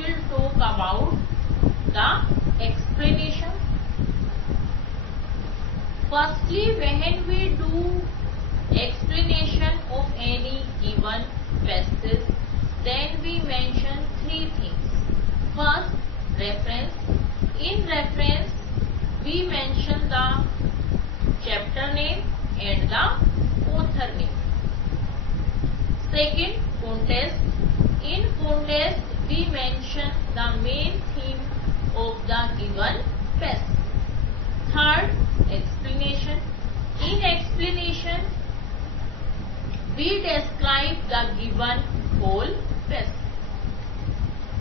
will talk about the explanation. Firstly, when we do explanation of any given passage, then we mention three things. First, reference. In reference, we mention the chapter name and the author name. Second, context. In context, we mention the main theme of the given passage. Third, explanation. In explanation, we describe the given whole passage.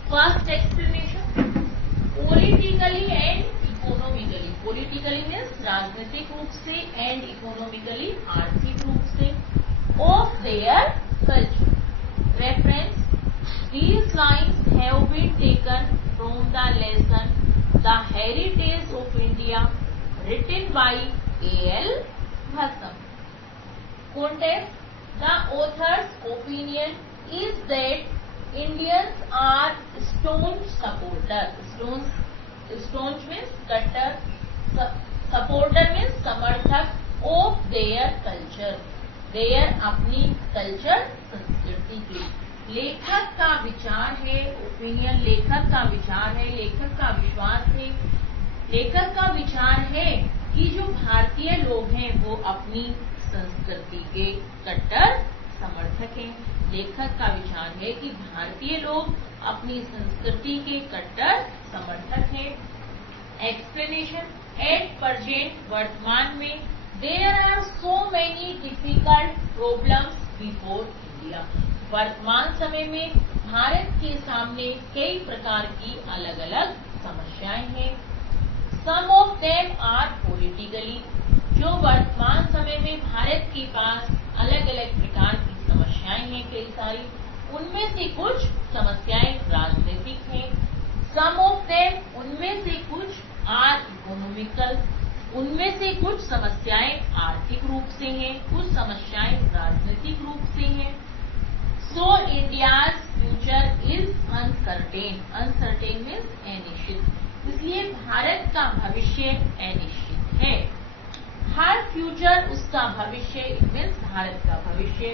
First explanation, politically and economically. Politically means राजनीतिक रूप से and economically आर्थिक रूप से of their culture. Reference, these lines have been taken from the lesson The Heritage of India written by A.L. Bhassam. Context, the author's opinion is that Indians are staunch supporters. Staunch means cutter, supporter means समर्थक of their culture. Their अपनी culture संस्कृति की. लेखक का विचार है, opinion लेखक का विचार है, लेखक का विश्वास है, लेखक का विचार है कि जो भारतीय लोग हैं वो अपनी संस्कृति के कट्टर समर्थक हैं. लेखक का विचार है कि भारतीय लोग अपनी संस्कृति के कट्टर समर्थक हैं. एक्सप्लेनेशन, एट प्रेजेंट वर्तमान में there are so many difficult problems before India. वर्तमान समय में भारत के सामने कई प्रकार की अलग अलग समस्याएं हैं. सम ऑफ देम आर पॉलिटिकली. जो वर्तमान समय में भारत के पास अलग अलग प्रकार की समस्याएं हैं कई सारी, उनमें से कुछ समस्याएं राजनीतिक हैं. सम ऑफ देम, उनमें से कुछ आर इकोनॉमिकल. उनमें से कुछ समस्याएं आर्थिक रूप से हैं, कुछ समस्याएं राजनीतिक रूप से हैं. सो India's future is uncertain. Uncertain means अनिश्चित. इसलिए भारत का भविष्य अनिश्चित है. हर फ्यूचर, उसका भविष्य मीन्स भारत का भविष्य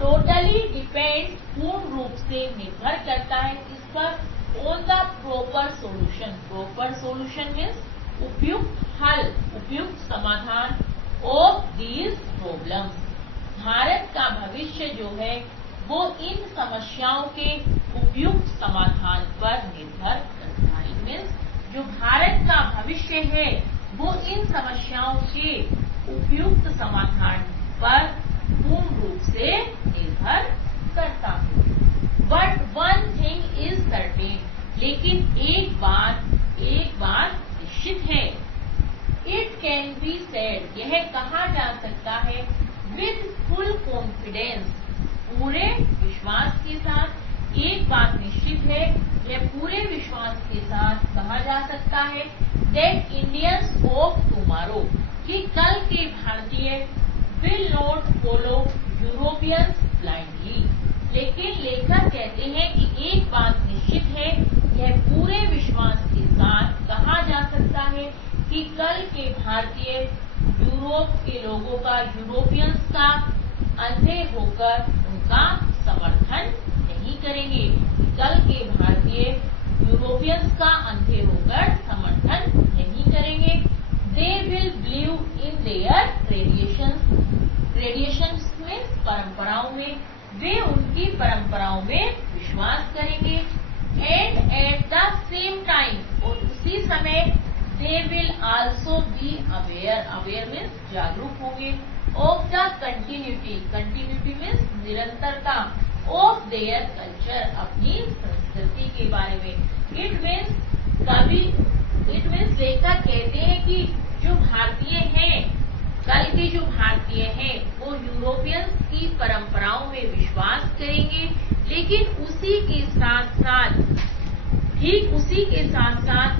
टोटली डिपेंड, पूर्ण रूप से निर्भर करता है इस पर on the proper solution. Proper solution means उपयुक्त हल, उपयुक्त समाधान ऑफ दीज प्रॉब्लम्स. भारत का भविष्य जो है वो इन समस्याओं के उपयुक्त समाधान पर निर्भर करता है. मीन्स जो भारत का भविष्य है वो इन समस्याओं के उपयुक्त समाधान पर पूर्ण रूप से निर्भर करता है. But one thing is certain. लेकिन एक बात निश्चित है. It can be said. यह कहा जा सकता है विद फुल कॉन्फिडेंस. पूरे विश्वास के साथ. एक बात निश्चित है, यह पूरे विश्वास के साथ कहा जा सकता है दैट इंडियंस ऑफ टुमारो, कि कल के भारतीय will not follow Europeans blindly. लेकिन लेखक कहते हैं कि एक बात निश्चित है, यह पूरे विश्वास के साथ कहा जा सकता है कि कल के भारतीय यूरोप के लोगों का, यूरोपियंस का अंधे होकर उनका समर्थन नहीं करेंगे. कल के भारतीय यूरोपियंस का अंधे होकर समर्थन नहीं करेंगे. They will believe in their traditions. Traditions में परंपराओं में, वे उनकी परंपराओं में विश्वास करेंगे. And at the same time, और उसी समय they will also be aware. Aware means जागरूक होंगे. Of the continuity. Continuity means निरंतरता. ऑफ देयर कल्चर, अपनी संस्कृति के बारे में. इट मीन्स लेखक कहते हैं कि जो भारतीय हैं, कल के जो भारतीय हैं वो यूरोपियंस की परंपराओं में विश्वास करेंगे, लेकिन उसी के साथ साथ, ठीक उसी के साथ साथ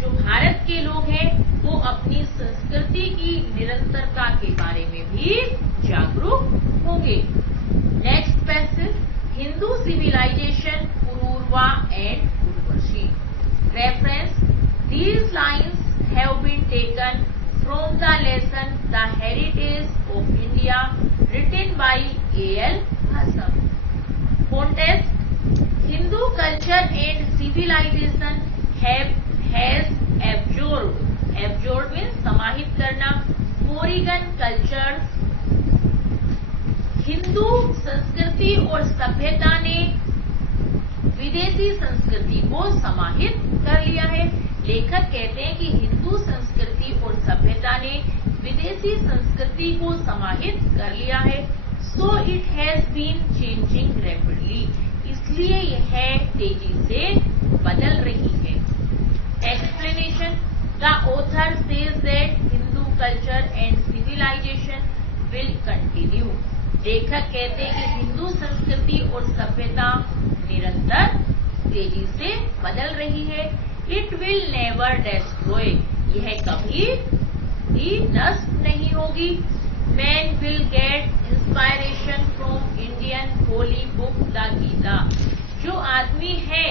जो भारत के लोग हैं वो अपनी संस्कृति की निरंतरता के बारे में भी जागरूक होंगे. नेक्स्ट पैसेज, हिंदू सिविलाइजेशन पूर्वा and culture and civilization has absorbed means समाहित करना, foreign cultures, हिंदू संस्कृति और सभ्यता ने विदेशी संस्कृति को समाहित कर लिया है। लेखक कहते हैं कि हिंदू संस्कृति और सभ्यता ने विदेशी संस्कृति को समाहित कर लिया है। So it has been changing rapidly, इसलिए यह तेजी से बदल रही है। Explanation, the author says that Hindu culture and civilization will continue. लेखक कहते हैं कि हिंदू संस्कृति और सभ्यता निरंतर तेजी से बदल रही है। इट विल नेवर डिस्ट्रॉय, यह कभी भी नष्ट नहीं होगी। Man will get inspiration from Indian holy book the Gita. जो आदमी है,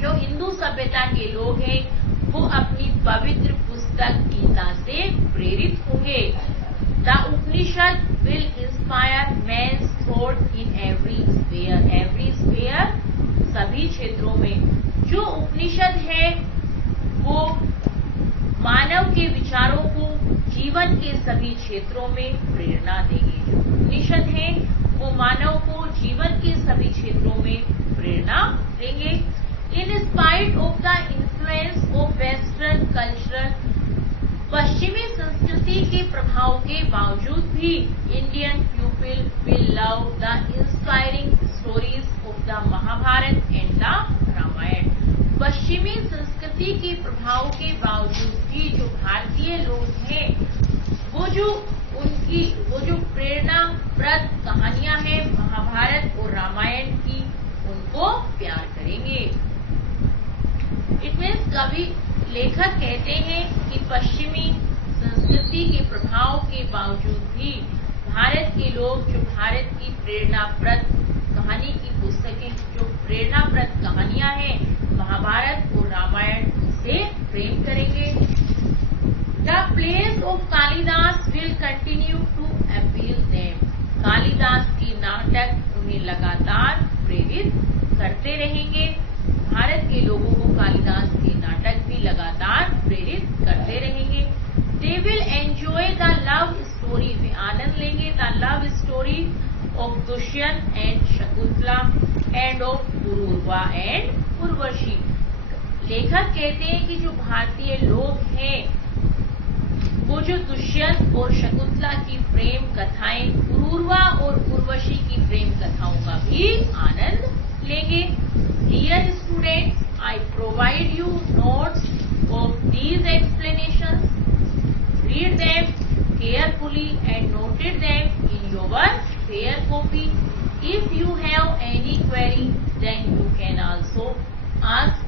जो हिंदू सभ्यता के लोग हैं, वो अपनी पवित्र पुस्तक गीता से प्रेरित होंगे। The Upanishad will inspire man's thought in every sphere, सभी क्षेत्रों में। जो उपनिषद है वो मानव के विचारों को जीवन के सभी क्षेत्रों में प्रेरणा देंगे। जो उपनिषद है वो मानव को जीवन के सभी क्षेत्रों में प्रेरणा देंगे। In spite of the influence of western culture, पश्चिमी संस्कृति के प्रभाव के बावजूद भी Indian people will love the inspiring stories of the Mahabharata and the Ramayana. पश्चिमी संस्कृति के प्रभाव के बावजूद भी जो भारतीय लोग हैं, वो जो प्रेरणाप्रद कहानियां हैं महाभारत और रामायण की, उनको प्यार करेंगे। इट मीन्स कवि लेखक कहते हैं कि पश्चिमी संस्कृति के प्रभाव के बावजूद भी भारत के लोग जो भारत की प्रेरणाप्रद कहानी की पुस्तकें, जो प्रेरणाप्रद कहानियां हैं महाभारत और रामायण से प्रेम करेंगे। The plays of Kalidas will continue to appeal them. Kalidas की नाटक उन्हें लगातार प्रेरित करते रहेंगे। भारत के लोगों को कालिदास के नाटक भी लगातार प्रेरित करते रहेंगे। They will enjoy the love story, वे आनंद लेंगे the love story of Dushyant and Shakuntala and of Pururava and Urvashi. लेखक कहते हैं कि जो भारतीय लोग हैं वो जो दुष्यंत और शकुंतला की प्रेम कथाएं, पुरूरवा और उर्वशी की प्रेम कथाओं का भी आनंद लेंगे। Dear students, I provide you notes of these explanations. Read them carefully and noted them in your fair copy. If you have any query, then you can also ask